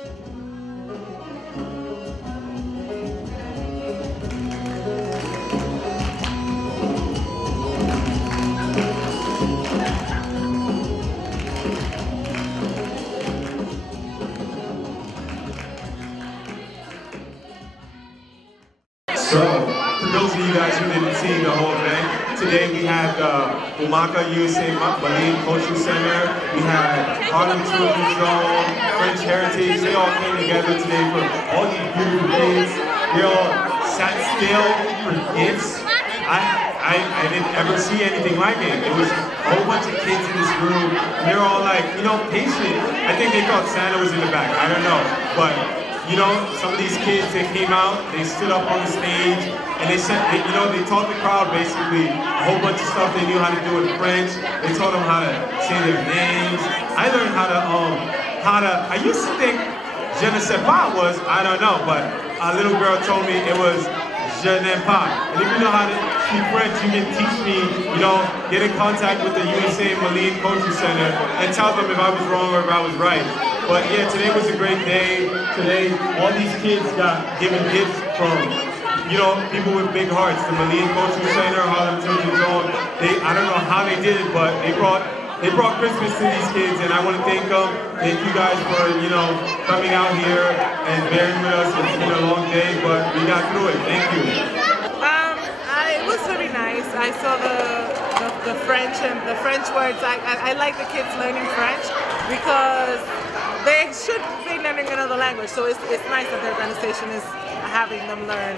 So, for those of you guys who didn't see the whole event, today we had Umaka USA Malin Cultural Center, we had Harlem Children's Zone, French Heritage. They all came together today for all these beautiful kids. They all sat still for gifts. I didn't ever see anything like it. It was a whole bunch of kids in this room, and they're all like, you know, patient. I think they thought Santa was in the back, I don't know, but you know, some of these kids, they came out, they stood up on the stage, and they said, you know, they taught the crowd basically a whole bunch of stuff they knew how to do in French. They taught them how to say their names. I learned how to, I used to think je ne sais pas was, I don't know, but a little girl told me it was je n'aime pas. And if you know how to speak French, you can teach me, you know, get in contact with the USA Malin Cultural Center and tell them if I was wrong or if I was right. But yeah, today was a great day. Today, all these kids got given gifts from, you know, people with big hearts. The Malin Cultural Center, Harlem Children's Zone. I don't know how they did it, but they brought Christmas to these kids, and I want to thank them. Thank you guys for, you know, coming out here and bearing with us. It's been a long day, but we got through it. Thank you. It was very nice. I saw the French and the French words. I like the kids learning French because they should be learning another language. So it's nice that the organization is having them learn,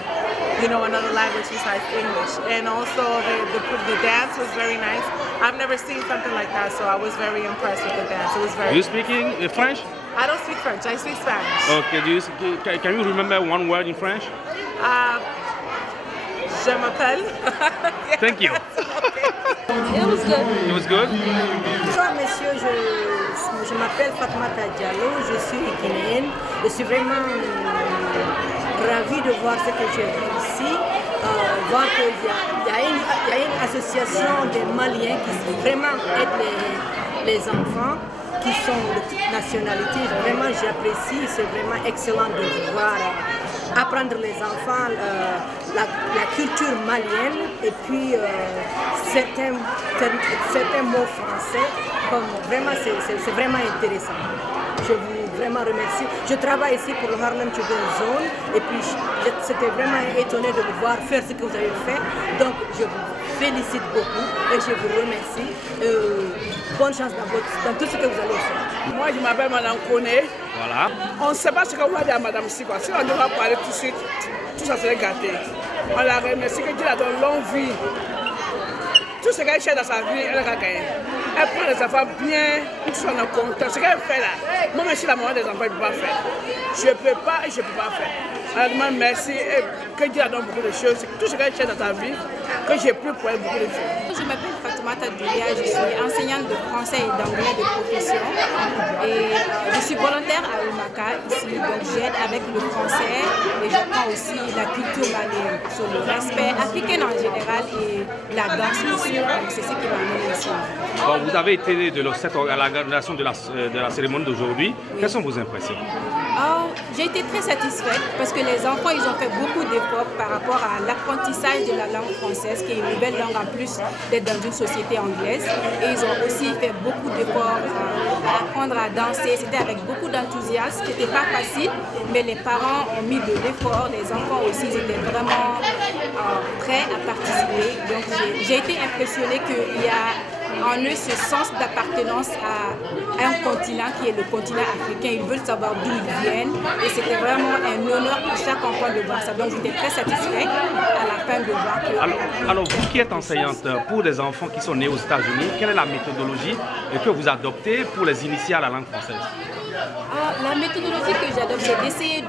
you know, another language besides English. And also the dance was very nice. I've never seen something like that, so I was very impressed with the dance. It was very. Are you speaking French? I don't speak French. I speak Spanish. Okay. Can you remember one word in French? Je m'appelle. Thank you. Okay. It was good. It was good? Bonjour messieurs, je m'appelle Fatmata Diallo, je suis guinéenne. Je suis vraiment ravie de voir ce que j'ai vu ici. Voir qu'il y a une association des Maliens qui vraiment aide les enfants qui sont de toute nationalité. Vraiment j'apprécie, c'est vraiment excellent de voir apprendre les enfants la culture malienne et puis certains mots français, comme vraiment c'est vraiment intéressant. Je vous vraiment remercie. Je travaille ici pour le Harlem Children's Zone et puis j'étais vraiment étonnée de vous voir faire ce que vous avez fait. Donc je vous félicite beaucoup et je vous remercie. Bonne chance dans tout ce que vous allez faire. Moi je m'appelle Madame Koné. Voilà. On ne sait pas ce qu'on va dire à Madame Sikwa. Si on devrait parler tout de suite, tout ça serait gâté. On la remercie que Dieu la donne longue vie. Tout ce qu'elle cherche dans sa vie, elle a gagné. Elle prend les enfants bien, tout soit content. Ce qu'elle fait là, moi même si la maman des enfants, je ne peux pas faire. Je ne peux pas et je ne peux pas faire. Alors merci et que Dieu la donne beaucoup de choses. Tout ce qu'elle cherche dans sa vie, que j'ai plus pour elle beaucoup de choses. Je m'appelle Fatoumata Doulia, je suis enseignante de français et d'anglais de profession. Et je suis volontaire à Umaka ici, donc j'aide avec le français et j'apprends aussi la culture malienne sur le respect africain en général et la danse aussi. Donc c'est ce qui m'a amené ici. Bon, vous avez été à l'organisation de la cérémonie d'aujourd'hui. Oui. Quelles sont vos impressions? J'ai été très satisfaite parce que les enfants ils ont fait beaucoup d'efforts par rapport à l'apprentissage de la langue française qui est une nouvelle langue en plus d'être dans une société anglaise. Et ils ont aussi fait beaucoup d'efforts à apprendre à danser. C'était avec beaucoup d'enthousiasme, ce n'était pas facile, mais les parents ont mis de l'effort, les enfants aussi ils étaient vraiment prêts à participer. Donc j'ai été impressionnée qu'il y a en eux ce sens d'appartenance à un continent qui est le continent africain. Ils veulent savoir d'où ils viennent et c'était vraiment un honneur pour chaque enfant de voir ça. Donc j'étais très satisfaite à la fin de voir que... Alors vous qui êtes enseignante pour des enfants qui sont nés aux États-Unis, quelle est la méthodologie que vous adoptez pour les initier à la langue française? La méthodologie que j'adopte, c'est d'essayer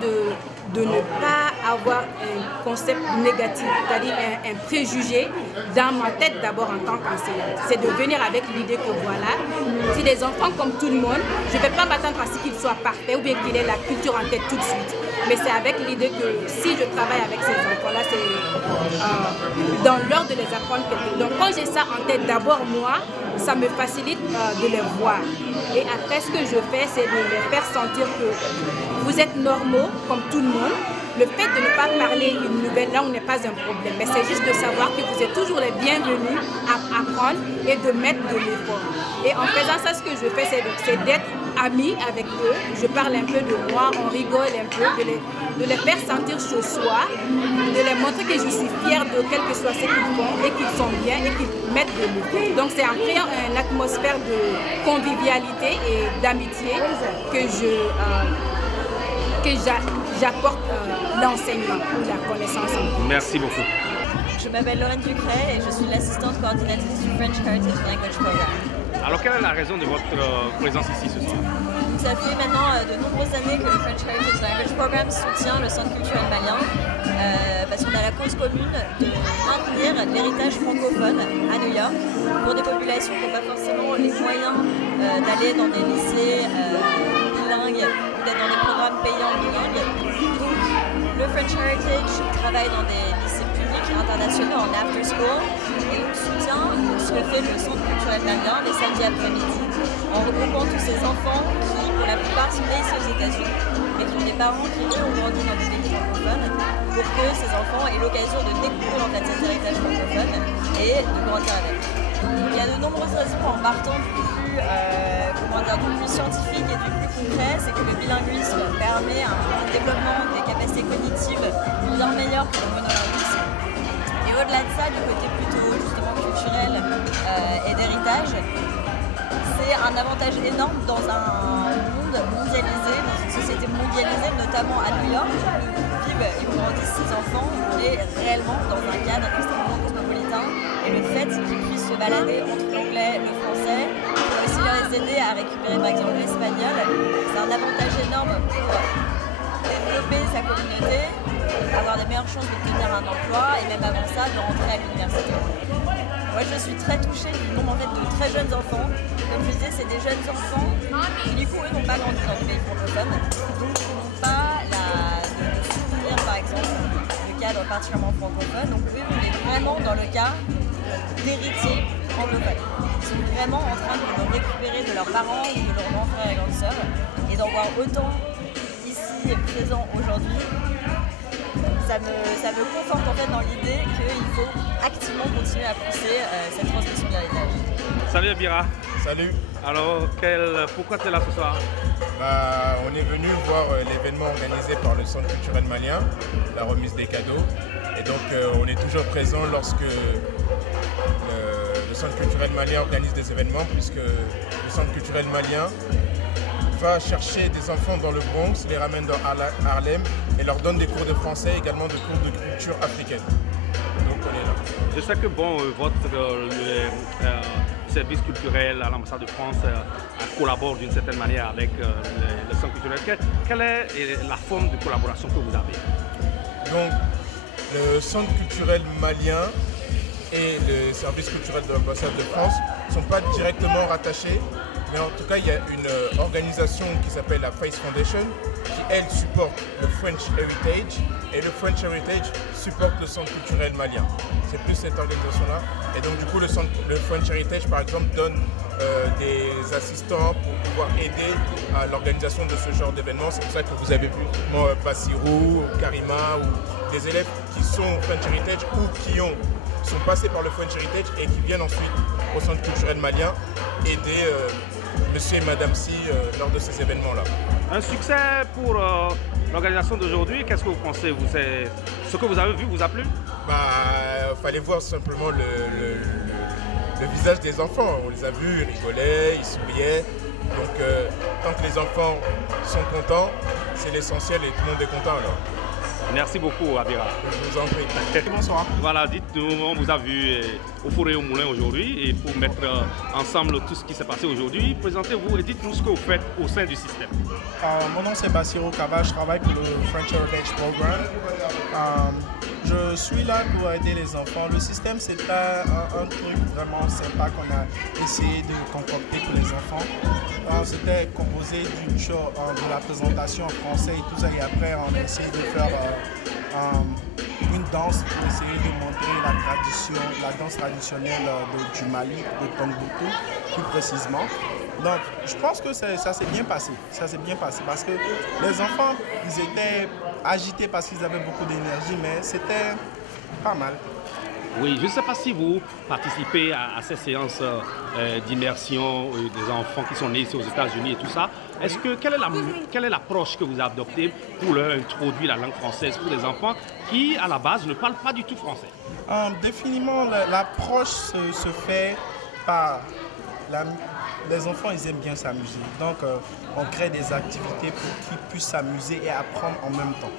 de ne pas avoir un concept négatif, c'est-à-dire un préjugé dans ma tête d'abord en tant qu'enseignante. C'est de venir avec l'idée que voilà, c'est des enfants comme tout le monde, je ne vais pas m'attendre à ce qu'ils soient parfaits ou bien qu'ils aient la culture en tête tout de suite. Mais c'est avec l'idée que si je travaille avec ces enfants-là, c'est dans l'ordre de les apprendre quelque chose. Donc quand j'ai ça en tête d'abord moi, ça me facilite de les voir. Et après, ce que je fais, c'est de les faire sentir que vous êtes normaux, comme tout le monde. Le fait de ne pas parler une nouvelle langue n'est pas un problème, mais c'est juste de savoir que vous êtes toujours les bienvenus à apprendre et de mettre de l'effort. Et en faisant ça, ce que je fais, c'est d'être amie avec eux. Je parle un peu de moi, on rigole un peu, de les faire sentir chez soi, de les montrer que je suis fière de quel que soit ce qu'ils font et qu'ils sont bien et qu'ils mettent de l'effort. Donc c'est en créant une atmosphère de convivialité et d'amitié que j'apporte l'enseignement ou la connaissance. Merci beaucoup. Je m'appelle Lorraine Ducret et je suis l'assistante coordinatrice du French Heritage Language Program. Alors, quelle est la raison de votre présence ici ce soir? Ça fait maintenant de nombreuses années que le French Heritage Language Program soutient le Centre culturel malien parce qu'on a la cause commune de maintenir l'héritage francophone à New York pour des populations qui n'ont pas forcément les moyens d'aller dans des lycées bilingues ou d'être dans des programmes payants bilingues. Donc, le French Heritage travaille dans des lycées publics et internationaux en after school et on soutient ce que fait le Centre culturel malien les samedis après-midi en regroupant tous ces enfants qui, pour la plupart, sont nés ici aux États-Unis et qui ont des parents qui, eux, ont grandi dans des pays francophones pour que ces enfants aient l'occasion de découvrir en fait, cet héritage francophone et de grandir avec. Il y a de nombreuses raisons en partant du plus scientifique et du plus concret, c'est que le bilinguisme permet un développement des capacités cognitives bien meilleures que le monolinguisme. Et au-delà de ça, du côté plutôt justement culturel et d'héritage, c'est un avantage énorme dans un monde mondialisé, dans une société mondialisée, notamment à New York, où vivent et grandissent ces enfants. On est réellement dans un cadre extrêmement cosmopolitain et le fait qu'ils puissent se balader entre l'anglais, le français, pour aussi les aider à récupérer par exemple l'espagnol, c'est un avantage énorme pour développer sa communauté, avoir des meilleures chances d'obtenir un emploi et même avant ça de rentrer à l'université. Moi je suis très touchée du nombre en fait, de très jeunes enfants. Comme je disais, c'est des jeunes enfants qui du coup eux n'ont pas grandi dans les pays francophones, donc ils n'ont pas le souvenir par exemple de cadre particulièrement francophone. Donc eux on est vraiment dans le cas d'héritiers anglophones. Ils sont vraiment en train de le récupérer de leurs parents ou de leurs grands frères et grandes sœurs et d'en voir autant ici présents aujourd'hui. Ça me conforte en fait dans l'idée qu'il faut activement continuer à pousser cette transmission de l'héritage. Salut Abira. Salut. Alors, pourquoi tu es là ce soir? On est venu voir l'événement organisé par le Centre culturel malien, la remise des cadeaux. Et donc on est toujours présent lorsque le Centre culturel malien organise des événements, puisque le Centre culturel malien va chercher des enfants dans le Bronx, les ramène dans Harlem et leur donne des cours de français, également des cours de culture africaine. Donc on est là. Je sais que votre service culturel à l'ambassade de France collabore d'une certaine manière avec le Centre culturel. Quelle est la forme de collaboration que vous avez? Donc le Centre culturel malien et le service culturel de l'ambassade de France ne sont pas directement rattachés. Mais en tout cas, il y a une organisation qui s'appelle la Face Foundation qui, elle, supporte le French Heritage et le French Heritage supporte le Centre culturel malien. C'est plus cette organisation-là. Et donc, du coup, le French Heritage, par exemple, donne des assistants pour pouvoir aider à l'organisation de ce genre d'événements. C'est pour ça que vous avez vu Bassirou, Karima ou des élèves qui sont French Heritage ou qui sont passés par le French Heritage et qui viennent ensuite au Centre culturel malien aider monsieur et madame Si lors de ces événements-là. Un succès pour l'organisation d'aujourd'hui. Qu'est-ce que vous pensez? Ce que vous avez vu vous a plu? Fallait voir simplement le visage des enfants. On les a vus, ils rigolaient, ils souriaient. Donc tant que les enfants sont contents, c'est l'essentiel et tout le monde est content alors. Merci beaucoup, Abira. Je vous en prie. Bonsoir. Voilà, dites-nous, on vous a vu au four et au moulin aujourd'hui et pour mettre ensemble tout ce qui s'est passé aujourd'hui, présentez-vous et dites-nous ce que vous faites au sein du système. Mon nom c'est Bassirou Kaba, je travaille pour le French Heritage Program. Je suis là pour aider les enfants. Le système, c'est un truc vraiment sympa qu'on a essayé de concocter pour les enfants. C'était composé de la présentation en français et tout ça. Et après, on a essayé de faire une danse pour essayer de montrer la danse traditionnelle du Mali, de Tombouctou, plus précisément. Donc, je pense que ça s'est bien passé. Ça s'est bien passé parce que les enfants, ils étaient agités parce qu'ils avaient beaucoup d'énergie, mais c'était pas mal. Oui, je ne sais pas si vous participez à ces séances d'immersion des enfants qui sont nés ici aux États-Unis et tout ça. Quelle est l'approche que vous adoptez pour leur introduire la langue française pour des enfants qui, à la base, ne parlent pas du tout français? Définitivement, l'approche se fait par... Les enfants, ils aiment bien s'amuser. Donc, on crée des activités pour qu'ils puissent s'amuser et apprendre en même temps.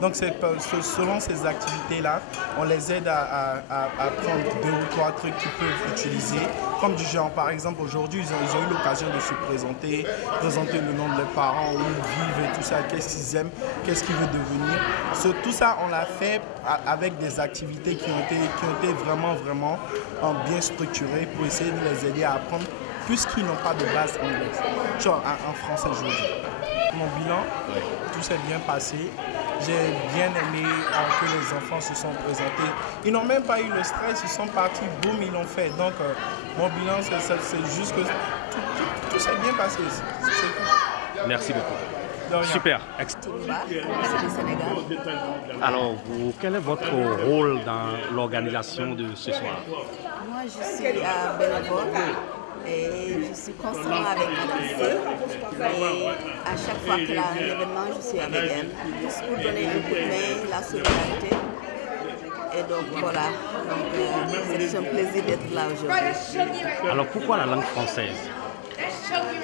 Donc, selon ces activités-là, on les aide à apprendre 2 ou 3 trucs qu'ils peuvent utiliser. Comme du genre, par exemple, aujourd'hui, ils ont eu l'occasion de se présenter le nom de leurs parents, où ils vivent et tout ça, qu'est-ce qu'ils aiment, qu'est-ce qu'ils veulent devenir. Tout ça, on l'a fait avec des activités qui ont été vraiment bien structurées pour essayer de les aider à apprendre, puisqu'ils n'ont pas de base anglaise. Genre, en français, je veux dire. Mon bilan, tout s'est bien passé. J'ai bien aimé que les enfants se sont présentés. Ils n'ont même pas eu le stress, ils sont partis, boum, ils l'ont fait. Donc, mon bilan, c'est juste que tout s'est bien passé. Merci beaucoup. Super. Alors, quel est votre rôle dans l'organisation de ce soir? Moi, je suis bénévole. Et je suis constamment avec Madame C. Et à chaque fois qu'il y a un événement, je suis avec elle. Juste pour donner un coup de main, la solidarité. Et donc voilà, c'est un plaisir d'être là aujourd'hui. Alors pourquoi la langue française?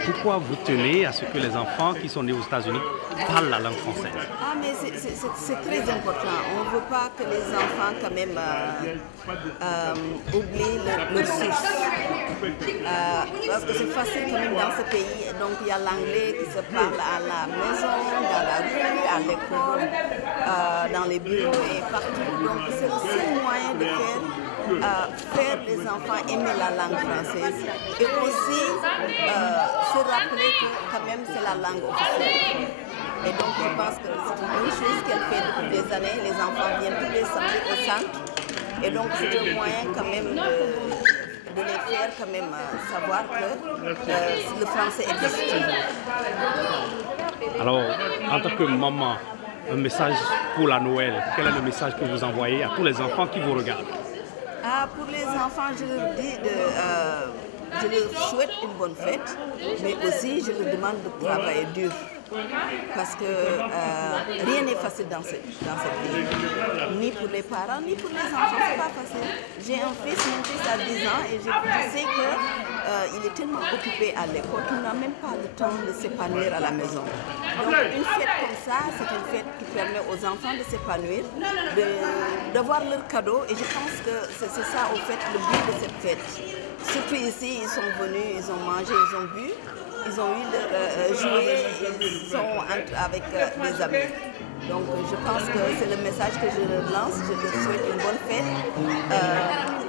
Pourquoi vous tenez à ce que les enfants qui sont nés aux États-Unis parlent la langue française? Ah, mais c'est très important. On ne veut pas que les enfants quand même oublient leur source. Parce que c'est facile quand même dans ce pays. Donc il y a l'anglais qui se parle à la maison, dans la rue, à l'école, dans les bureaux et partout. Donc c'est aussi un moyen de faire les enfants aimer la langue française et aussi se rappeler que quand même c'est la langue officielle. Et donc je pense que c'est une bonne chose qu'elle fait depuis des années. Les enfants viennent tous les samedis au centre et donc c'est un moyen quand même de les faire quand même savoir que le français existe toujours. Alors, en tant que maman, un message pour la Noël, quel est le message que vous envoyez à tous les enfants qui vous regardent? Pour les enfants, je leur dis je leur souhaite une bonne fête, mais aussi je leur demande de travailler dur. Parce que rien n'est facile dans cette vie. Ni pour les parents, ni pour les enfants, c'est pas facile. J'ai un fils, mon fils a 10 ans, et je sais qu'il est tellement occupé à l'école qu'il n'a même pas le temps de s'épanouir à la maison. Donc une fête comme ça, c'est une fête qui permet aux enfants de s'épanouir, d'avoir leurs cadeaux, et je pense que c'est ça au fait le but de cette fête. Surtout ici, ils sont venus, ils ont mangé, ils ont bu. Ils ont eu de jouer, ils sont avec des amis. Donc je pense que c'est le message que je leur lance. Je leur souhaite une bonne fête,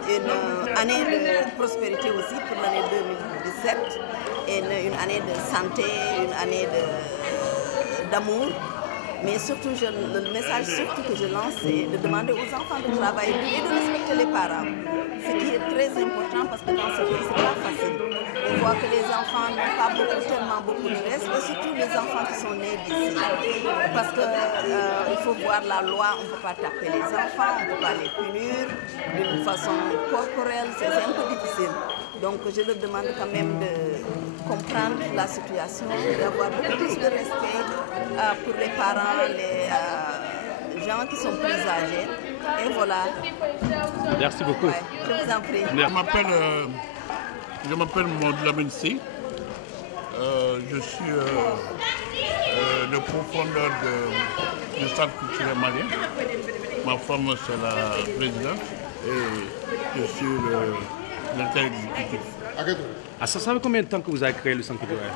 une année de prospérité aussi pour l'année 2017, et une année de santé, une année d'amour. Mais surtout, le message surtout que je lance, c'est de demander aux enfants de travailler et de respecter les parents. Ce qui est très important parce que dans ce pays, ce n'est pas facile. On voit que les enfants n'ont pas tellement beaucoup de respect, surtout les enfants qui sont nés d'ici. Parce qu'il faut voir la loi, on ne peut pas taper les enfants, on ne peut pas les punir d'une façon corporelle, c'est un peu difficile. Donc je leur demande quand même de comprendre la situation, d'avoir beaucoup plus de respect pour les parents, les gens qui sont plus âgés. Et voilà. Merci beaucoup. Ouais, je vous en prie. Je m'appelle Maud C. Je suis le cofondeur du Centre culturel malien. Ma femme, c'est la présidente et je suis le directeur exécutif. Ça fait combien de temps que vous avez créé le Centre culturel?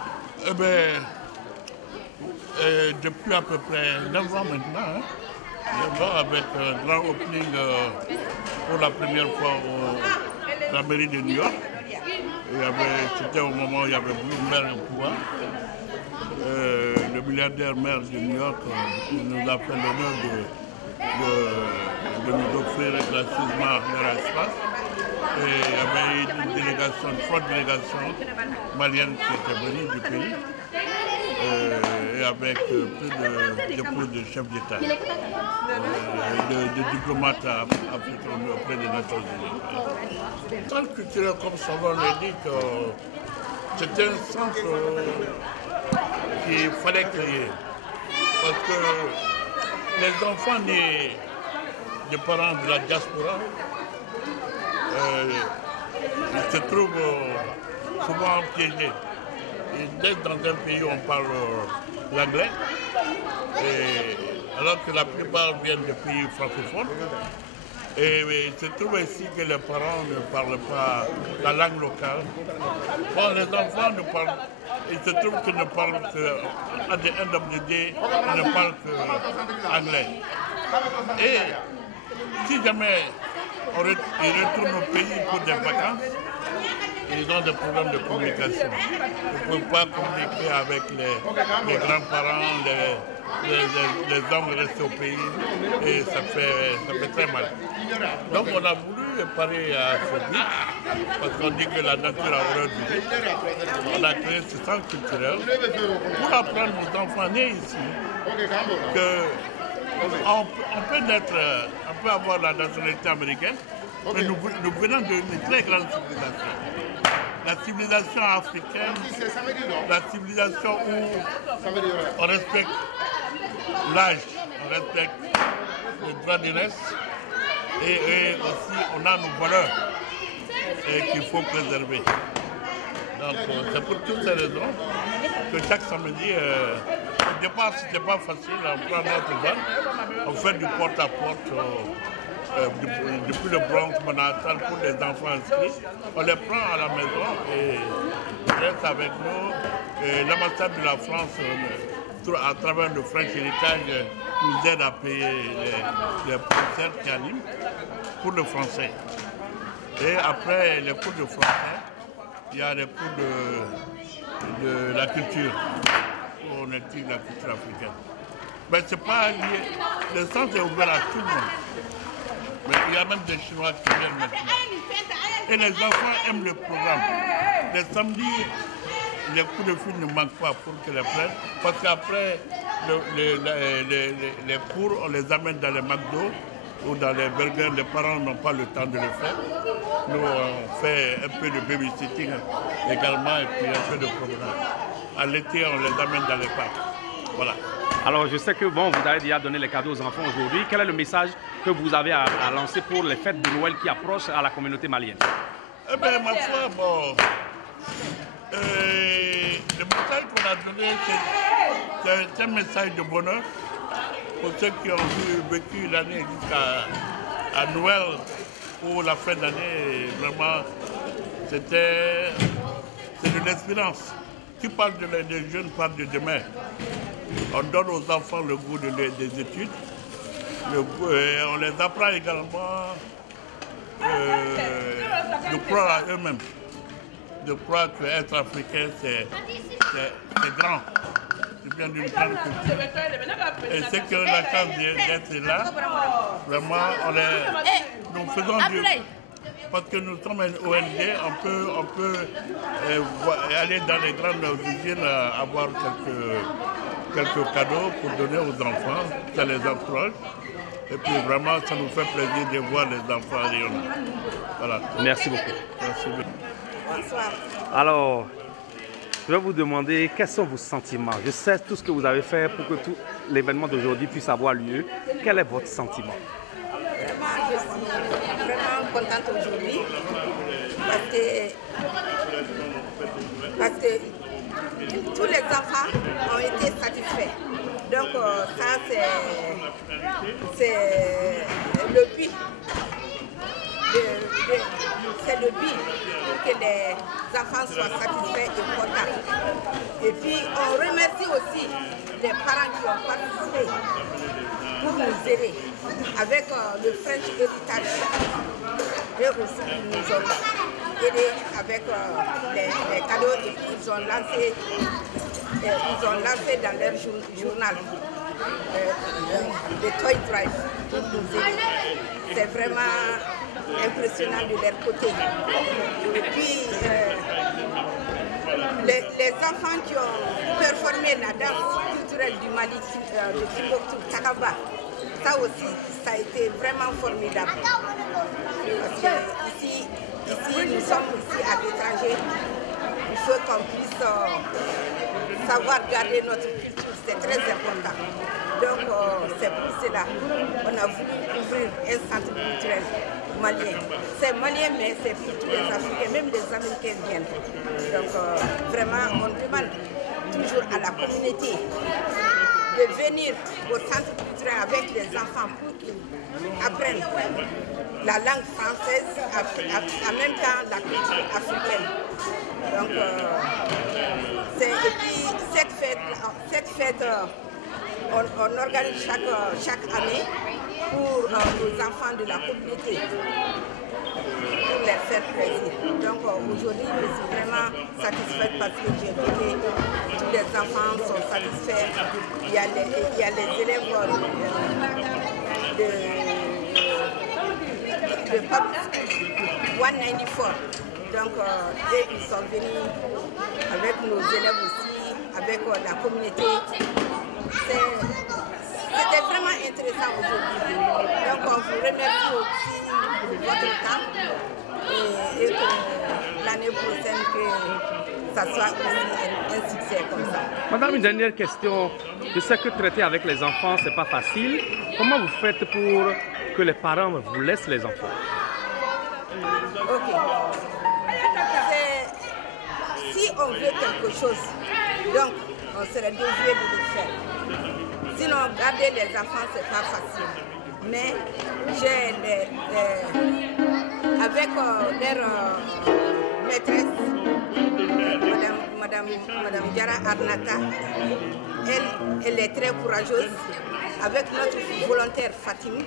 Eh bien, depuis à peu près 9 ans maintenant. Hein. Avec un grand opening pour la première fois à la mairie de New York. C'était au moment où il y avait Bloomberg au pouvoir. Le milliardaire maire de New York nous a fait l'honneur de nous offrir gratuitement leur espace. Et il y avait une délégation, une forte délégation malienne qui était venue du pays, et avec plus de chefs d'État, de diplomates africains auprès des Nations Unies. Le centre culturel, comme son nom l'indique, c'était un centre qu'il fallait créer. Parce que les enfants nés des parents de la diaspora, ils se trouvent souvent piégés. Ils naissent dans un pays où on parle l'anglais, alors que la plupart viennent de pays francophones. Et il se trouve aussi que les parents ne parlent pas la langue locale. Bon, les enfants ne parlent, il se trouve qu'ils ne parlent que, à the end of the day, ils ne parlent que anglais. Et si jamais ils retournent au pays pour des vacances, ils ont des problèmes de communication. Ils ne peuvent pas communiquer avec les grands-parents, les hommes restés au pays, et ça fait très mal. Donc on a voulu parer à ce but, parce qu'on dit que la nature a horreur du vide. On a créé ce centre culturel pour apprendre aux enfants nés ici qu'on peut naître, on peut avoir la nationalité américaine, mais nous venons d'une très grande civilisation. La civilisation africaine, la civilisation où on respecte l'âge, on respecte le droit d'aînesse, et aussi on a nos valeurs qu'il faut préserver. Donc c'est pour toutes ces raisons que chaque samedi, au départ c'était pas facile, on prend notre van, on fait du porte-à-porte depuis le Bronx, Manhattan, pour les enfants inscrits. On les prend à la maison et ils restent avec nous. L'ambassade de la France, à travers le French Heritage, nous aide à payer les professeurs qui animent pour le français. Et après les cours de français, il y a les cours de la culture, où on étudie la culture africaine. Mais c'est pas lié. Le centre est ouvert à tout le monde. Mais il y a même des Chinois qui viennent maintenant. Et les enfants aiment le programme. Les samedis, les coups de fil ne manquent pas pour qu'ils les prennent. Parce qu'après les cours, on les amène dans les McDo ou dans les burgers. Les parents n'ont pas le temps de le faire. Nous, on fait un peu de babysitting également et puis un peu de promenade. À l'été, on les amène dans les parcs. Voilà. Alors, je sais que vous avez déjà donné les cadeaux aux enfants aujourd'hui. Quel est le message que vous avez à lancer pour les fêtes de Noël qui approchent à la communauté malienne? Eh bien, ma foi, bon, le message qu'on a donné, c'est un message de bonheur pour ceux qui ont vécu l'année jusqu'à Noël ou la fin d'année. Vraiment, c'est de l'espérance. Qui parle des jeunes parle de demain. On donne aux enfants le goût des études. On les apprend également de croire à eux-mêmes. De croire qu'être africain, c'est grand. C'est bien d'une grande culture. Et ceux qui ont la chance d'être là, vraiment, nous faisons Dieu. Parce que nous sommes une ONG, on peut aller dans les grandes usines avoir quelques cadeaux pour donner aux enfants, ça les encourage. Et puis vraiment, ça nous fait plaisir de voir les enfants rayonner. Voilà. Merci beaucoup. Merci beaucoup. Bonsoir. Alors, je vais vous demander quels sont vos sentiments. Je sais tout ce que vous avez fait pour que tout l'événement d'aujourd'hui puisse avoir lieu. Quel est votre sentiment? Vraiment, je suis vraiment contente aujourd'hui parce que tous les enfants ont été satisfaits. Donc ça c'est le but. C'est le but pour que les enfants soient satisfaits et contents. Et puis on remercie aussi les parents qui ont participé pour nous aider avec le French Heritage. Eux aussi ils nous ont aidés avec les cadeaux et puis ils ont lancé dans leur journal de Toy Drive. C'est vraiment impressionnant de leur côté. Et puis, les enfants qui ont performé la danse culturelle du Mali, de Timbuktu, Takaba, ça aussi, ça a été vraiment formidable. Parce que ici, nous sommes ici à l'étranger, il faut qu'on puisse savoir garder notre culture, c'est très important. Donc c'est pour cela qu'on a voulu ouvrir un centre culturel malien. C'est malien, mais c'est pour tous les Africains, même les Américains viennent. Donc vraiment, on demande toujours à la communauté de venir au centre culturel avec les enfants pour qu'ils apprennent la langue française, en même temps la culture africaine. Donc, et puis cette fête on organise chaque année pour les enfants de la communauté, pour leur faire plaisir. Donc aujourd'hui, je suis vraiment satisfaite parce que j'ai vu que tous les enfants sont satisfaits. Il y a les élèves de Public 194. Donc ils sont venus avec nos élèves aussi, avec la communauté. C'était vraiment intéressant aujourd'hui. Donc on vous remercie aussi pour votre temps et que l'année prochaine que ça soit aussi un succès comme ça. Madame, une dernière question. Je sais que traiter avec les enfants, c'est pas facile. Comment vous faites pour que les parents vous laissent les enfants? Ok. Si on veut quelque chose, donc on serait obligé de le faire. Sinon, garder les enfants, c'est pas facile. Mais j'ai avec leur maîtresse, Madame Diara Arnata, elle est très courageuse. Avec notre volontaire Fatim,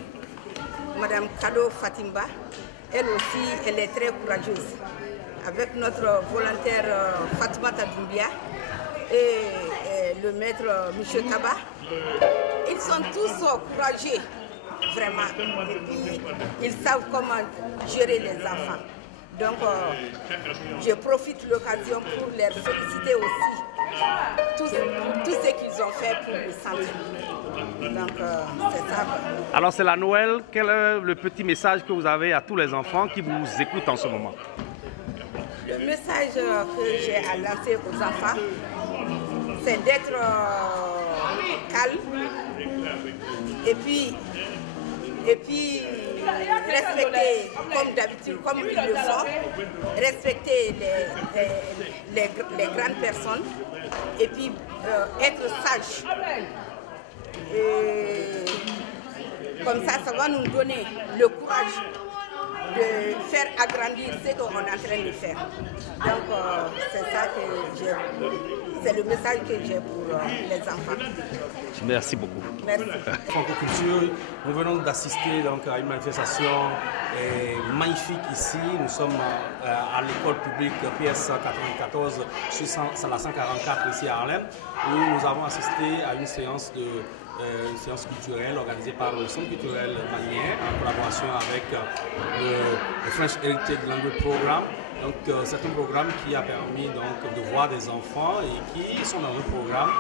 Madame Kado Fatimba, elle aussi, elle est très courageuse. Avec notre volontaire Fatmata Doumbia et le maître Michel Kaba, ils sont tous courageux, vraiment. Et puis, ils savent comment gérer les enfants. Donc, je profite de l'occasion pour les féliciter aussi. Tout ce qu'ils ont fait pour le centre. Donc, c'est ça. Alors, c'est la Noël. Quel est le petit message que vous avez à tous les enfants qui vous écoutent en ce moment? Le message que j'ai à lancer aux enfants, c'est d'être calme et puis respecter, comme d'habitude, comme ils le font, respecter les grandes personnes et puis être sage. Et comme ça, ça va nous donner le courage de faire agrandir ce qu'on est en train de faire. Donc c'est ça que j'ai, c'est le message que j'ai pour les enfants. Merci beaucoup. Merci. Francoculture, nous venons d'assister donc à une manifestation magnifique ici. Nous sommes à l'école publique PS 94 sur la 144 ici à Harlem, où nous avons assisté à une séance culturelle organisée par le Centre culturel malien en collaboration avec le French Heritage Language Program. Donc c'est un programme qui a permis donc, de voir des enfants et qui sont dans le programme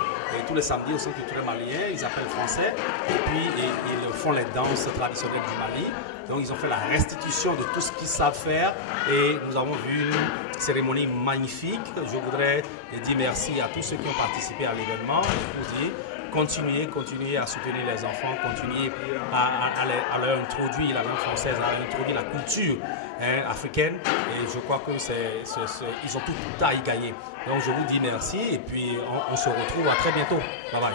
tous les samedis au Centre culturel malien. Ils apprennent français et puis ils font les danses traditionnelles du Mali. Donc ils ont fait la restitution de tout ce qu'ils savent faire et nous avons vu une cérémonie magnifique. Je voudrais dire merci à tous ceux qui ont participé à l'événement et vous dire continuez à soutenir les enfants, continuez à leur introduire la langue française, à leur introduire la culture africaine. Et je crois qu'ils ont tout à y gagner. Donc je vous dis merci et puis on se retrouve à très bientôt. Bye bye.